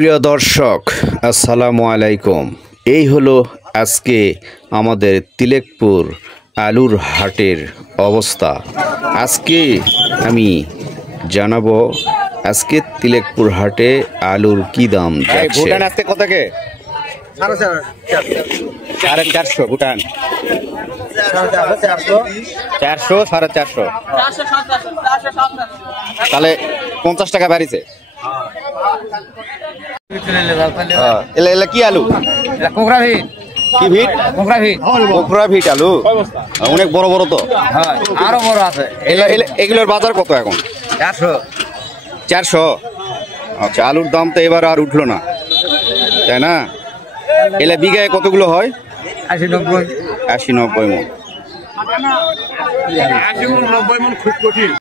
প্রিয় দর্শক, আসসালামু আলাইকুম। এই হলো আজকে আমাদের তিলেকপুর আলুর হাটের অবস্থা। আজকে আমি জানাবো আজকে তিলেকপুর হাটে আলুর কি দাম যাচ্ছে। ভুটান আজকে কত কে? 450 ভুটান, 400 450, তাহলে 50 টাকা বাড়িছে। এলা কি আলু? কোকড়া ভিট। কি ভিট? কোকড়া ভিট। কোকড়া ভিট আলু অনেক বড় বড় তো। হ্যাঁ, আরো বড় আছে। এগুলোর বাজার কত এখন? 400। 400। আচ্ছা, আলুর দাম তো এবার আর উঠলো না, তাই না? এলা বিঘায় কতগুলো হয়? 80-90। 80-90 মন। 80-90 মন খুব কঠিন।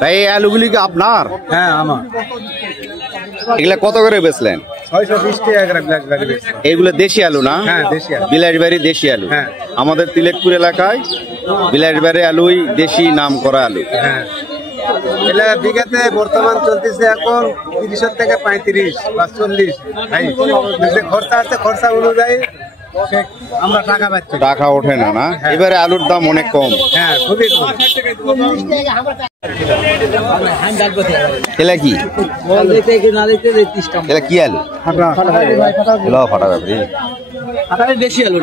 ভাই, এই আলুগুলি কি আপনার? হ্যাঁ, আমার। এগুলা কত করে বেচলেন? 620 টাকা করে ব্ল্যাক ব্যাগ। এইগুলো দেশি আলু না? হ্যাঁ, দেশি আলু। বিলাসবাড়ি দেশি আলু। হ্যাঁ। আমাদের তিলেকপুর এলাকায় বিলাসবাড়ি আলুই দেশি নাম করা আলু। হ্যাঁ, এটা বিঘাতে বর্তমান চলতেছে এখন 30 থেকে 35 বা 40। ভাই, যে খরচা আছে খরচা অনুযায়ী আমরা টাকা পাচ্ছি। টাকা ওঠে না না? এবারে আলুর দাম অনেক কম। হ্যাঁ, খুবই কম। এলা কি? এলা কি আলু? এলা ফাটা ব্যাপারি। দেশি আলু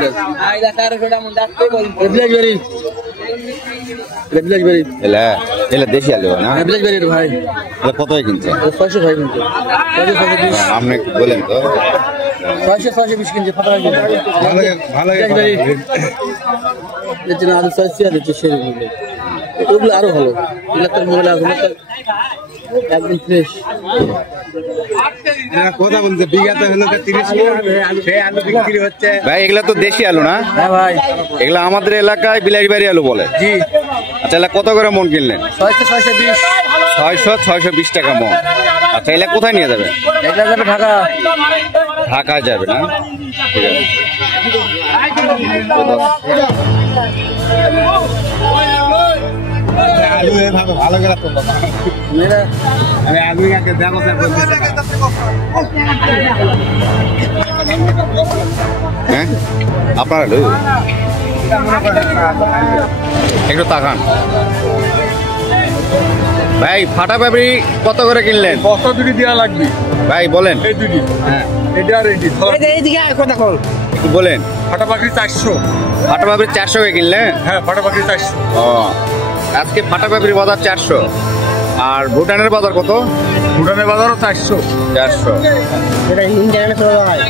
এলা এলা দেশি আলু না? ভাই, এলা কত কিনছে? 600 ভাই কিনছে। আপনি একটু বলেন তো। 620 কিনছে। ভালো আলু 600 দিচ্ছে সেই ওগুলো আরো ভালো। এলাকার মোবাইল আছে একদম ফ্রেশ। কথা বলছে বিঘাতে হলো 30 সেই আলু বিক্রি হচ্ছে। ভাই, এগুলা তো দেশি আলু না? হ্যাঁ ভাই, এগুলা আমাদের এলাকায় বিলাসবাড়ি আলু বলে। জি। আচ্ছা, এলা কত করে মন কিনলেন? 620। 620 টাকা মন। আচ্ছা, এলা কোথায় নিয়ে যাবেন? এটা যাবে ঢাকা। ঢাকা যাবে না? ঠিক আছে। আলু ভালো করে তো আমি আলু আগে দেখো হ্যাঁ, আপনার আলু একটু তাকান। ভাই, ফাটা পাপড়ি কত করে কিনলেন? কত দুটি দেওয়া লাগবে ভাই বলেন। এই দুটি। হ্যাঁ, এটা আর এটি এইদিকে কথা কল একটু বলেন। ফাটা পাখি 400। ফাটা পাপড়ি 400 করে কিনলেন? হ্যাঁ, ফাটা পাখি 400। ও, আজকে ফাটা পাপড়ির বাজার 400। আর ভুটানের বাজার কত? ভুটানের বাজারও 400। 400। এটা ইন্ডিয়ানে চলে হয়।